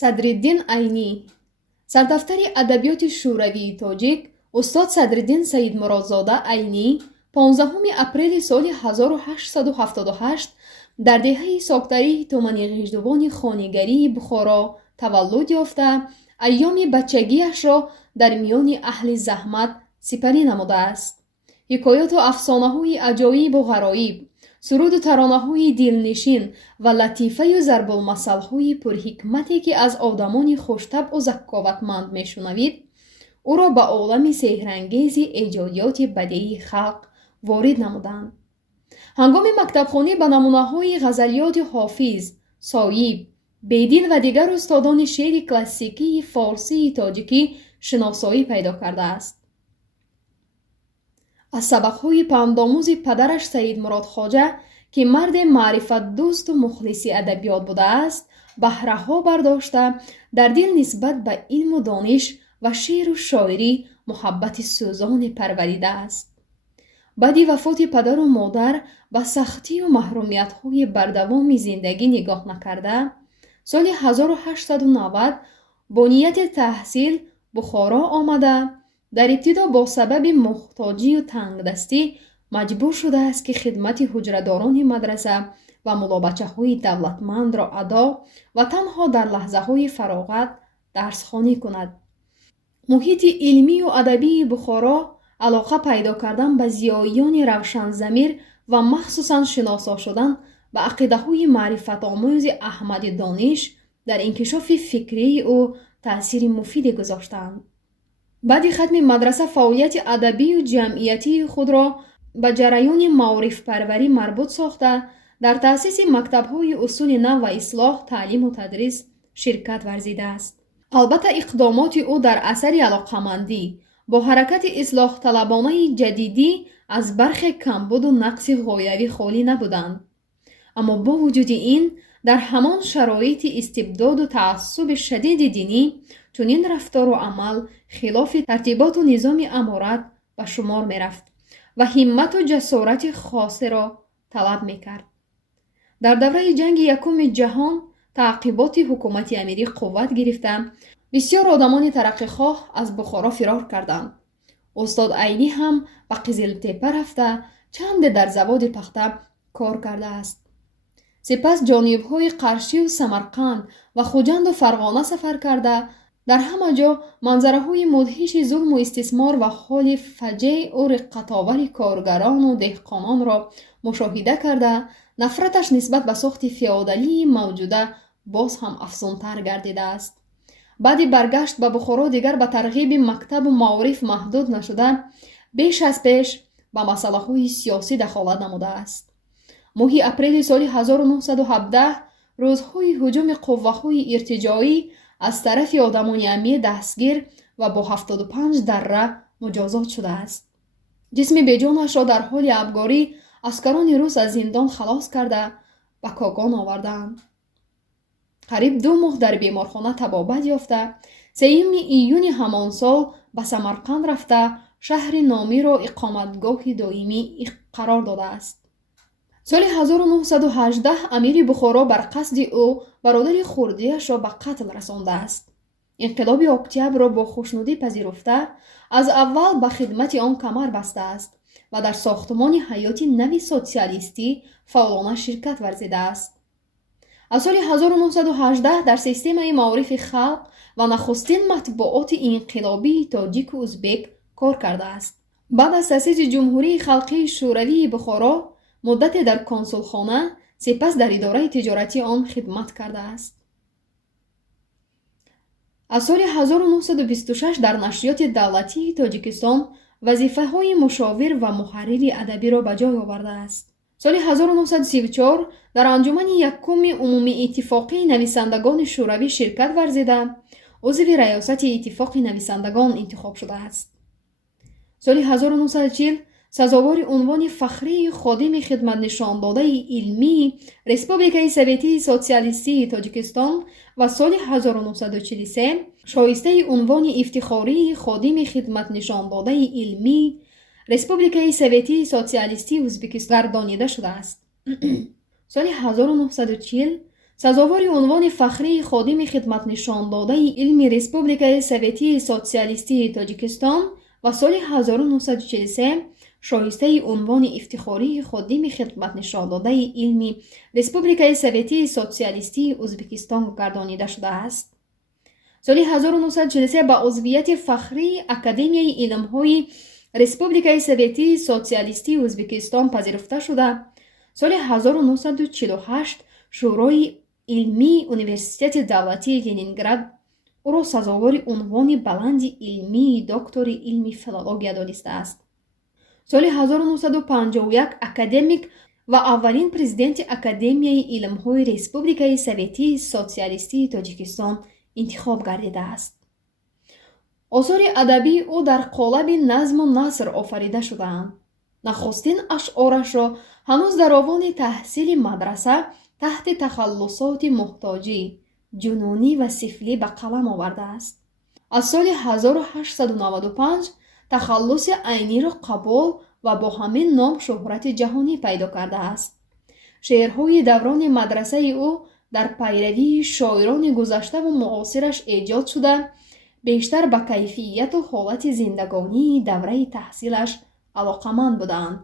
садриддин Айнӣ. Сардафтари адабиёти шӯравии тоҷик устод Садриддин Саидмуродзода Айнӣ 15 апрели соли 1878 дар деҳаи Соктарии Тумани Ғиҷдувони Хонигарии Бухоро таваллуд ёфта, айёми бачагиашро дар миёни аҳли заҳмат сипарӣ намудааст. ҳикояту афсонаҳои аҷоибу ғароиб, суруду таронаҳои дилнишин ва латифаю зарбулмасалҳои пурҳикмате, ки аз одамони хуштабъу закковатманд мешунавид, ӯро ба олами сеҳрангези эҷодиёти бадеии халқ ворид намуданд. ҳангоми мактабхонӣ ба намунаҳои ғазалиёти Ҳофиз, Соиб, Бедил ва дигар устодони шеъри классикии форсии тоҷикӣ шиносоӣ пайдо кардааст. аз сабақҳои пандомӯзи падараш Саидмурод Хоҷа, ки марде маърифатдӯсту мухлиси адабиёт будааст, баҳраҳо бардошта, дар дил нисбат ба илму дониш ва шеъру шоирӣ муҳаббати сӯзоне парваридааст. баъди вафоти падару модар ба сахтию маҳрумиятҳои бардавоми зиндагӣ нигоҳ накарда, соли 1890 бо нияти таҳсил Бухоро омада, дар ибтидо бо сабаби муҳтоҷию тангдастӣ маҷбур шудааст, ки хидмати ҳуҷрадорони мадраса ва мулобачаҳои давлатмандро адо ва танҳо дар лаҳзаҳои фароғат дарсхонӣ кунад. муҳити илмию адабии Бухоро алоқа пайдо кардан ба зиёиёни равшанзамир ва махсусан шиносо шудан ба ақидаҳои маърифатомӯзи Аҳмади Дониш дар инкишофи фикрии ӯ таъсири муфиде гузоштанд. баъди хатми мадраса фаъолияти адабию ҷамъиятии худро ба ҷараёни маорифпарварӣ марбут сохта, дар таъсиси мактабҳои усули нав ва ислоҳ таълиму тадрис ширкат варзидааст. албатта иқдомоти ӯ дар асари алоқамандӣ бо ҳаракати ислоҳталабонаи ҷадидӣ аз бархе камбуду нақси ғоявӣ холӣ набуданд. аммо бо вуҷуди ин, дар ҳамон шароити истибдоду таассуби шадиди динӣ, чунин рафтору амал хилофи тартиботу низоми аморат ба шумор мерафт ва ҳиммату ҷасорати хосеро талаб мекард. дар давраи ҷанги якуми ҷаҳон таъқиботи ҳукумати амирӣ қувват гирифта, бисёр одамони тараққихоҳ аз Бухоро фирор карданд. устод Айнӣ ҳам ба Қизилтеппа рафта, чанде дар заводи пахта кор кардааст. сипас ҷонибҳои Қаршию Самарқанд ва Хуҷанду Фарғона сафар карда, дар ҳама ҷо манзараҳои мудҳиши зулму истисмор ва ҳоли фаҷеъу риққатовари коргарону деҳқононро мушоҳида карда, нафраташ нисбат ба сохти феодалии мавҷуда боз ҳам афзунтар гардидааст. баъди баргашт ба Бухоро дигар ба тарғиби мактабу маориф маҳдуд нашуда, беш аз пеш ба масъалаҳои сиёсӣ дахолат намудааст. моҳи апрели соли 1917 рӯзҳои ҳуҷуми қувваҳои иртиҷоӣ аз тарафи одамони амир дастгир ва бо 75 дарра муҷозот шудааст. ҷисми беҷонашро дар ҳоли абгорӣ аскарони рус аз зиндон халос карда ба Когон оварданд. қариб 2 моҳ дар беморхона табобат ёфта, 3 июни ҳамон сол ба Самарқанд рафта, шаҳри номиро иқоматгоҳи доимӣ қарор додааст. соли 1918 амири Бухоро бар қасди ӯ бародари хурдиашро ба қатл расондааст. инқилоби октябрро бо хушнудӣ пазируфта, аз аввал ба хидмати он камар бастааст ва дар сохтмони ҳаёти нави социалистӣ фаъолона ширкат варзидааст. аз соли 1918 дар системаи маорифи халқ ва нахустин матбуоти инқилобии тоҷику узбек кор кардааст. баъд аз таъсиси ҷумҳурии халқии шӯравии Бухоро муддате дар консулхона, сипас дар идораи тиҷоратии он хидмат кардааст. аз соли 1926 дар нашриёти давлатии Тоҷикистон вазифаҳои мушовир ва муҳаррири адабиро ба ҷой овардааст. соли 1934 дар анҷумани якуми умумии иттифоқии нависандагони шӯравӣ ширкат варзида, узви раёсати иттифоқи нависандагон интихоб шудааст. соли 1940 сазовори унвони фахрии ходими хидматнишондодаи илмии Республикаи Советии Социалистии Тоҷикистон ва соли 1943, шоистаи унвони ифтихории ходими хидматнишондодаи илмии Республикаи Советии Социалистии Ӯзбекистон гардонида шудааст. соли 1940 сазовори унвони фахрии ходими хидматнишондодаи илми Республикаи Советии Социалистии Тоҷикистон ва соли 1943 шоистаи унвони ифтихории ходими хидматнишондодаи илми Республикаи Советии Социалистии Ӯзбекистон гардонида шудааст. соли 1943 ба узвияти фахрии Академияи илмҳои Республикаи Советии Социалистии Ӯзбекистон пазируфта шуда, соли 1948 шӯрои илмии Университети давлатии Ленинград ӯро сазовори унвони баланди илмии доктори илми филология донистааст. соли 1951 академик ва аввалин президенти Академияи илмҳои Республикаи Советии Социалистии Тоҷикистон интихоб гардидааст. осори адабии ӯ дар қолаби назму наср офарида шудаанд. нахустин ашъорашро ҳанӯз дар овони таҳсили мадраса таҳти тахаллусоти муҳтоҷӣ, ҷунунӣ ва сифлӣ ба қалам овардааст. аз соли 1895 тахаллуси айниро қабул ва бо ҳамин ном шӯҳрати ҷаҳонӣ пайдо кардааст. шеърҳои даврони мадрасаи ӯ дар пайравии шоирони гузаштаву муосираш эҷод шуда, бештар ба кайфияту ҳолати зиндагонии давраи таҳсилаш алоқаманд буданд.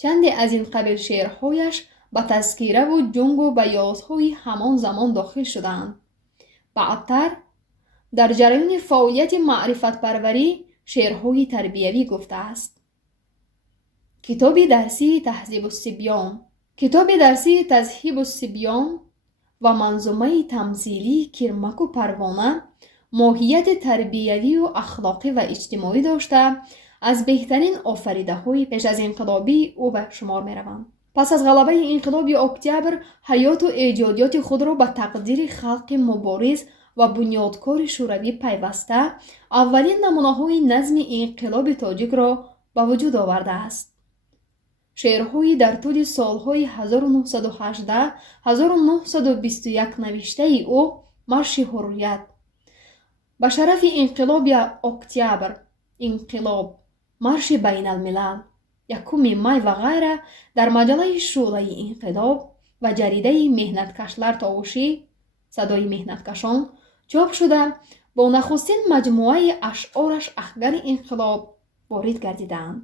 чанде аз ин қабил шеърҳояш ба тазкираву ҷунгу ба ёдҳои ҳамон замон дохил шуданд. баъдтар дар ҷараёни фаъолияти маърифатпарварӣ шеърҳои тарбиявӣ гуфтааст. китоби дарсии таҳзибуссибён, китоби дарсии тазҳибуссибён ва манзумаи тамсилии Кирмаку Парвона моҳияти тарбиявию ахлоқӣ ва иҷтимоӣ дошта, аз беҳтарин офаридаҳои пеш аз инқилобии ӯ ба шумор мераванд. пас аз ғалабаи инқилоби октябр ҳаёту эҷодиёти худро ба тақдири халқи мубориз ва бунёдкори шӯравӣ пайваста, аввалин намунаҳои назми инқилоби тоҷикро ба вуҷуд овардааст. шеърҳои дар тӯли солҳои 1918-1921 навиштаи ӯ марши ҳуррият, ба шарафи инқилоби октябр, инқилоб, марши байналмилал, 1 май ва ғайра дар маҷаллаи шӯълаи инқилоб ва ҷаридаи меҳнаткашлар Товушӣ, садои меҳнаткашон, чоп шуда, бо нахустин маҷмӯаи ашъораш ахгари инқилоб ворид гардидаанд.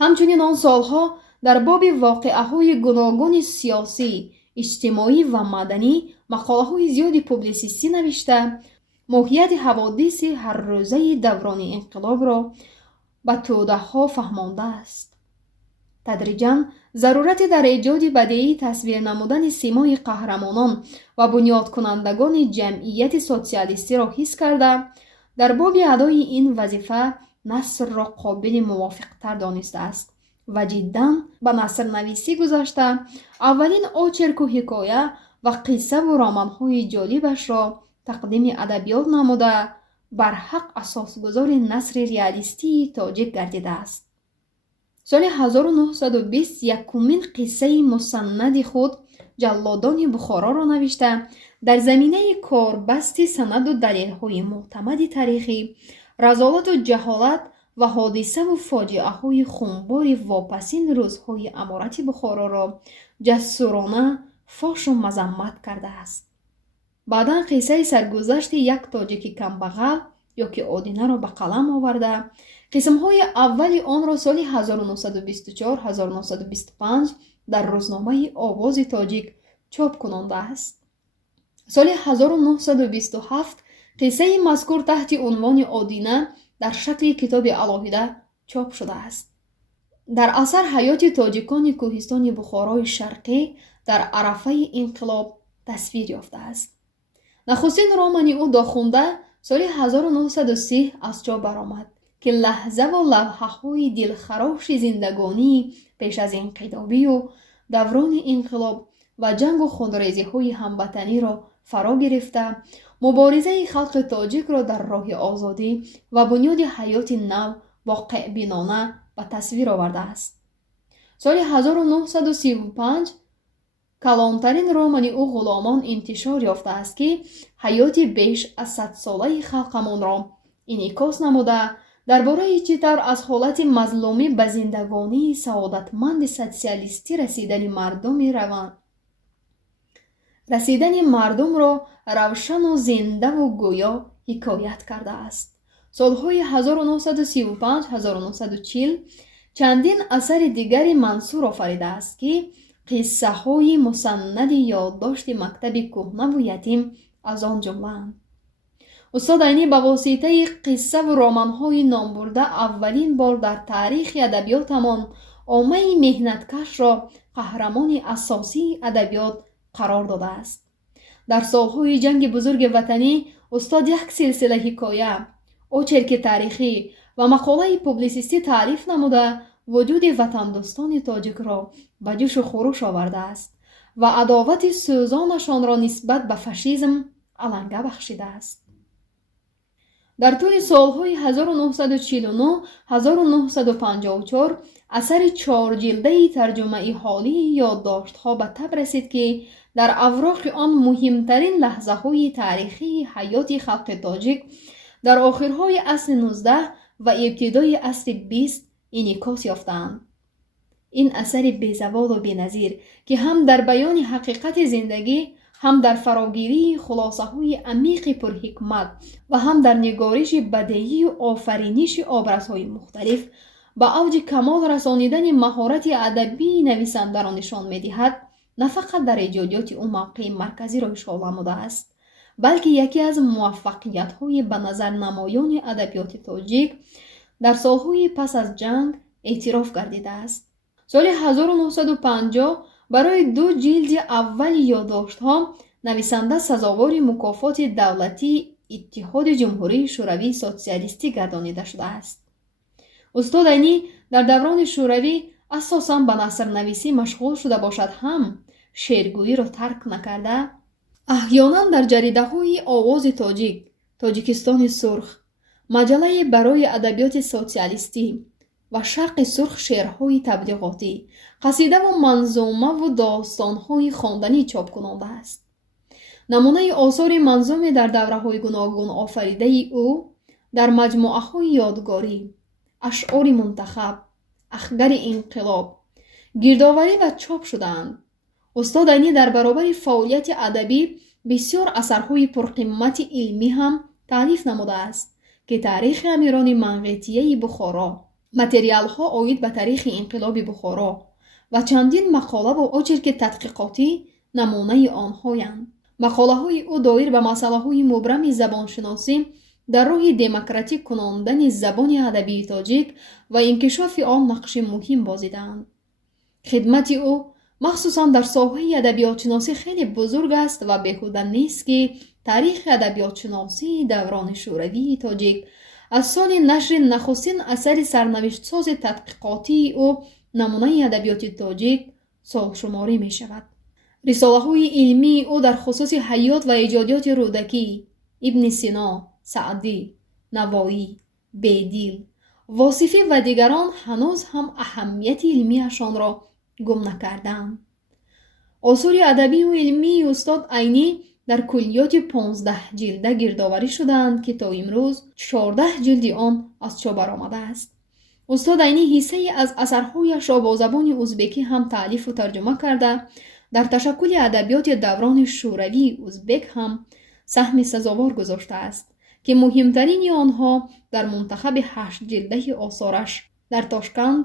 ҳамчунин он солҳо дар боби воқеаҳои гуногуни сиёсӣ, иҷтимоӣ ва маданӣ мақолаҳои зиёди публисистӣ навишта, моҳияти ҳаводиси ҳаррӯзаи даврони инқилобро ба тӯдаҳо фаҳмондааст. тадриҷан зарурати дар эҷоди бадеӣ тасвир намудани симои қаҳрамонон ва бунёдкунандагони ҷамъияти социалистиро ҳис карда, дар боби адои ин вазифа насрро қобили мувофиқтар донистааст ва ҷиддан ба насрнависӣ гузашта, аввалин очерку ҳикоя ва қиссаву романҳои ҷолибашро тақдими адабиёт намуда, барҳақ асосгузори насри реалистии тоҷик гардидааст. соли 1920 якумин қиссаи мусаннади худ ҷаллодони Бухороро навишта, дар заминаи корбасти санаду далелҳои мӯътамади тарихӣ, разолату ҷаҳолат ва ҳодисаву фоҷиаҳои хунбори вопасин рӯзҳои аморати Бухороро ҷассурона фошу мазаммат кардааст. баъдан қиссаи саргузашти як тоҷики камбағал ёки одинаро ба қалам оварда, қисмҳои аввали онро соли 1924-1925 дар рӯзномаи Овози тоҷик чоп кунондааст. соли 1927 қиссаи мазкур таҳти унвони Одина дар шакли китоби алоҳида чоп шудааст. дар асар ҳаёти тоҷикони кӯҳистони Бухорои шарқӣ дар арафаи инқилоб тасвир ёфтааст. нахустин романи ӯ «Дохунда» соли 1930 аз чоп баромад, ки лаҳзаву лавҳаҳои дилхароши зиндагонии пеш аз инқилобию даврони инқилоб ва ҷангу хунрезиҳои ҳамватаниро фаро гирифта, муборизаи халқи тоҷикро дар роҳи озодӣ ва бунёди ҳаёти нав воқеъбинона ба тасвир овардааст. соли 1935 калонтарин романи ӯ ғуломон интишор ёфтааст, ки ҳаёти беш аз 100-солаи халқамонро инъикос намуда, дар бораи чӣ тавр аз ҳолати мазлумӣ ба зиндагонии саодатманди социалистӣ расидани мардумро равшану зиндаву гӯё ҳикоят кардааст. солҳои 1935-1940 чандин асари дигари Мансур офаридааст, ки қиссаҳои мусаннади ёддошти мактаби кӯҳнаву ятим аз он ҷумлаанд. устод Айнӣ ба воситаи қиссаву романҳои номбурда аввалин бор дар таърихи адабиётамон оммаи меҳнаткашро қаҳрамони асосии адабиёт қарор додааст. дар солҳои ҷанги бузурги ватанӣ устод як силсила ҳикоя, очерки тарихӣ ва мақолаи публисистӣ таълиф намуда, вуҷуди ватандӯстони тоҷикро ба ҷӯшу хуруш овардааст ва адовати сӯзонашонро нисбат ба фашизм аланга бахшидааст. дар тӯли солҳои 1949-1954 асари 4ҷилдаи тарҷумаи ҳолии ёддоштҳо ба таб расид, ки дар авроқи он муҳимтарин лаҳзаҳои таърихии ҳаёти халқи тоҷик дар охирҳои асри 19 ва ибтидои асри 20 инъикос ёфтаанд. ин асари безаволу беназир, ки ҳам дар баёни ҳақиқати зиндагӣ, ҳам дар фарогирии хулосаҳои амиқи пурҳикмат ва ҳам дар нигориши бадеию офариниши образҳои мухталиф ба авҷи камол расонидани маҳорати адабии нависандаро нишон медиҳад, на фақат дар иҷодиёти ӯ мавқеи марказиро ишғол намудааст, балки яке аз муваффақиятҳои ба назар намоёни адабиёти тоҷик дар солҳои пас аз ҷанг эътироф гардидааст. соли 1950 барои 2 ҷилди аввали ёддоштҳо нависанда сазовори мукофоти давлатии Иттиҳоди ҷумҳурии шӯравии социалистӣ гардонида шудааст. устод Айнӣ дар даврони шӯравӣ асосан ба насрнависӣ машғул шуда бошад ҳам шеъргӯиро тарк накарда, аҳёнан дар ҷаридаҳои Овози Тоҷик, Тоҷикистони Сурх, маҷаллаи барои адабиёти социалистӣ ва Шарқи Сурх шеърҳои таблиғотӣ, қасидаву манзумаву достонҳои хонданӣ чоп кунодааст. намунаи осори манзуме дар давраҳои гуногун офаридаи ӯ дар маҷмуаҳои ёдгорӣ, ашъори мунтахаб, ахгари инқилоб гирдоварӣ ва чоп шудаанд. устод Айнӣ дар баробари фаъолияти адабӣ бисёр асарҳои пурқиммати илмӣ ҳам таълиф намудааст, ки таърихи амирони Манғитияи Бухоро, материалҳо оид ба таърихи инқилоби Бухоро ва чандин мақолаву очерки тадқиқотӣ намунаи онҳоянд. мақолаҳои ӯ доир ба масъалаҳои мубрами забоншиносӣ дар роҳи демократик кунондани забони адабии тоҷик ва инкишофи он нақши муҳим бозидаанд. хидмати ӯ махсусан дар соҳаи адабиётшиносӣ хеле бузург аст ва беҳуда нест, ки таърихи адабиётшиносии даврони шӯравии тоҷик аз соли нашри нахустин асари сарнавиштсози тадқиқотии ӯ намунаи адабиёти тоҷик солшуморӣ мешавад. рисолаҳои илмии ӯ дар хусуси ҳаёт ва иҷодиёти рӯдакӣ, Ибни Сино, Саъдӣ, Навоӣ, Бедил, Восифӣ ва дигарон ҳанӯз ҳам аҳамияти илмияшонро гум накардаанд. осори адабию илмии устод Айнӣ дар куллиёти 15 ҷилда гирдоварӣ шудаанд, ки то имрӯз 14 ҷилди он аз чоп баромадааст. устод Айнӣ ҳиссае аз асарҳояшро бо забони узбекӣ ҳам таълифу тарҷума карда, дар ташаккули адабиёти даврони шӯравии узбек ҳам саҳми сазовор гузоштааст, ки муҳимтарини онҳо дар мунтахаби 8 ҷилдаи осораш дар Тошканд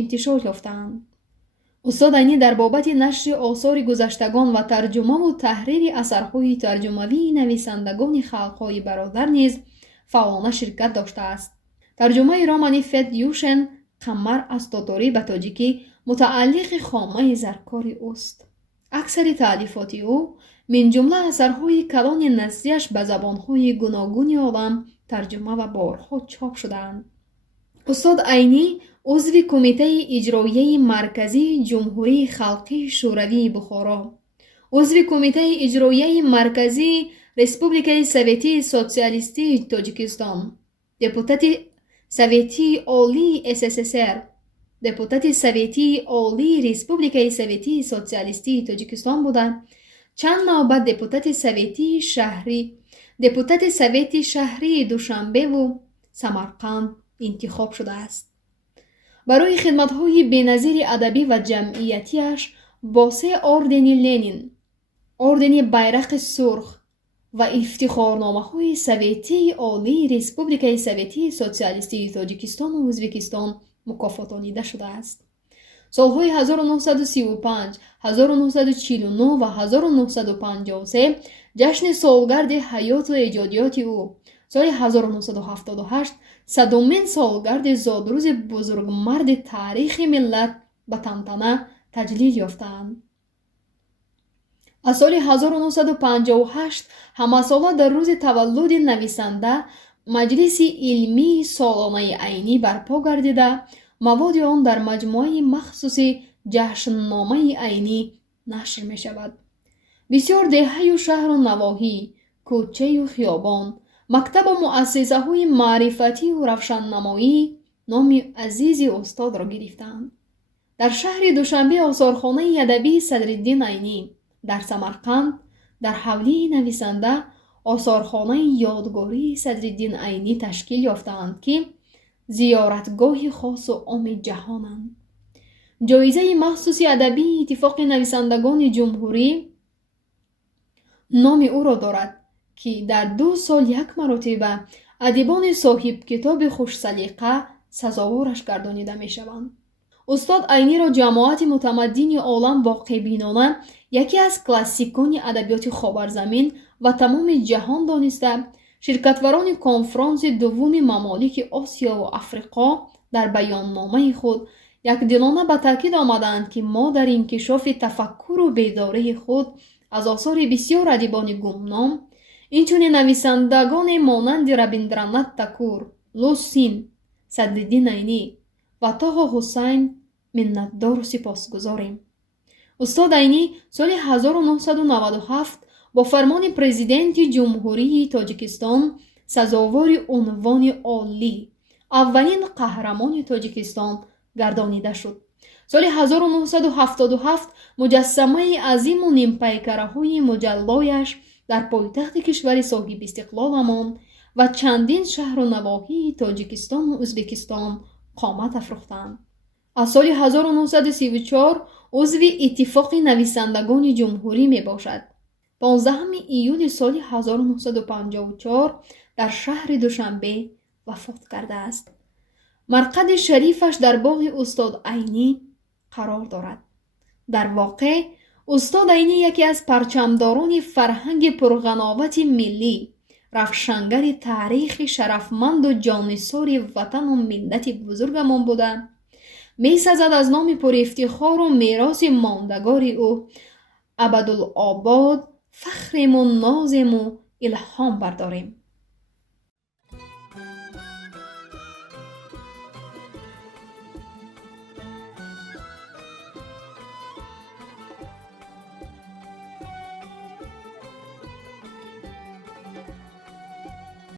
интишор ёфтаанд. устод Айнӣ дар бобати нашри осори гузаштагон ва тарҷумаву таҳрири асарҳои тарҷумавии нависандагони халқҳои бародар низ фаъолона ширкат доштааст. тарҷумаи романи Фет Юшен «Қамар» аз тотарӣ ба тоҷикӣ мутааллиқи Хомаи Заркори уст. аксари таълифоти ӯ мин ҷумла асарҳои калони назрияш ба забонҳои гуногуни олам тарҷума ва борҳо чоп шудаанд. устод Айнӣ узви Кумитаи иҷроияи марказии Ҷумҳурии Халқии Шӯравии Бухоро, узви Кумитаи иҷроияи марказии Республикаи Советии Социалистии Тоҷикистон, депутати Советии Олии СССР депутати советии олии республикаи советии социалистии тоҷикистон буда, чанд навбат депутати совети шаҳрии душанбеву самарқанд интихоб шудааст. барои хидматҳои беназири адабӣ ва ҷамъиятиаш бо 3 ордени Ленин, ордени байрақи сурх ва ифтихорномаҳои советии олии республикаи советии социалистии тоҷикистону ӯзбекистон мукофотонида шудааст. солҳои 1935, 1949 ва 1953 ҷашни солгарди ҳаёту эҷодиёти ӯ, соли 1978 садумин солгарди зодрӯзи бузургмарди таърихи миллат ба тантана таҷлил ёфтаанд. аз соли 1958 ҳамасола дар рӯзи таваллуди нависанда маҷлиси илмии солонаи айнӣ барпо гардида, маводи он дар маҷмӯаи махсуси ҷашнномаи айнӣ нашр мешавад. бисёр деҳаю шаҳру навоҳӣ, кӯчаю хиёбон, мактабу муассисаҳои маърифатию равшаннамоӣ номи азизи устодро гирифтаанд. дар шаҳри душанбе осорхонаи адабии Садриддин Айнӣ, дар Самарқанд дар ҳавлии нависанда осорхонаи ёдгории Садриддин Айнӣ ташкил ёфтаанд, ки зиёратгоҳи хосу оми ҷаҳонанд. ҷоизаи махсуси адабии иттифоқи нависандагони ҷумҳурӣ номи ӯро дорад, ки дар 2 сол 1 маротиба адибони соҳибкитоби хушсалиқа сазовораш гардонида мешаванд. устод Айниро ҷамоати мутамаддини олам воқеъбинона яке аз классикони адабиёти Ховарзамин ва тамоми ҷаҳон дониста, ширкатварони конфронси дуввуми мамолики Осиёву Африқо дар баённомаи худ якдилона ба таъкид омаданд, ки мо дар инкишофи тафаккуру бедории худ аз осори бисёр адибони гумном, инчунин нависандагоне монанди Рабиндранат Такур, Лу Син, Садриддин Айнӣ ва Тоҳо Ҳусайн миннатдору сипосгузорем. устод Айнӣ соли 1997 бо фармони президенти ҷумҳурии Тоҷикистон сазовори унвони олӣ, аввалин қаҳрамони Тоҷикистон гардонида шуд. соли 1977 муҷассамаи азиму нимпайкараҳои муҷаллояш дар пойтахти кишвари соҳибистиқлоламон ва чандин шаҳру навоҳии Тоҷикистону Ӯзбекистон қомат афрохтанд. аз соли 1934 узви иттифоқи нависандагони ҷумҳурӣ мебошад. 15 июли соли 1954 дар шаҳри Душанбе вафот кардааст. марқади шарифаш дар боғи устод Айнӣ қарор дорад. дар воқеъ устод Айнӣ яке аз парчамдорони фарҳанги пурғановати миллӣ, равшангари таърихи шарафманду ҷонисори ватану миллати бузургамон буда, месазад аз номи пурифтихору мероси мондагори ӯ абадулобод фахрему нозему илҳом бардорем.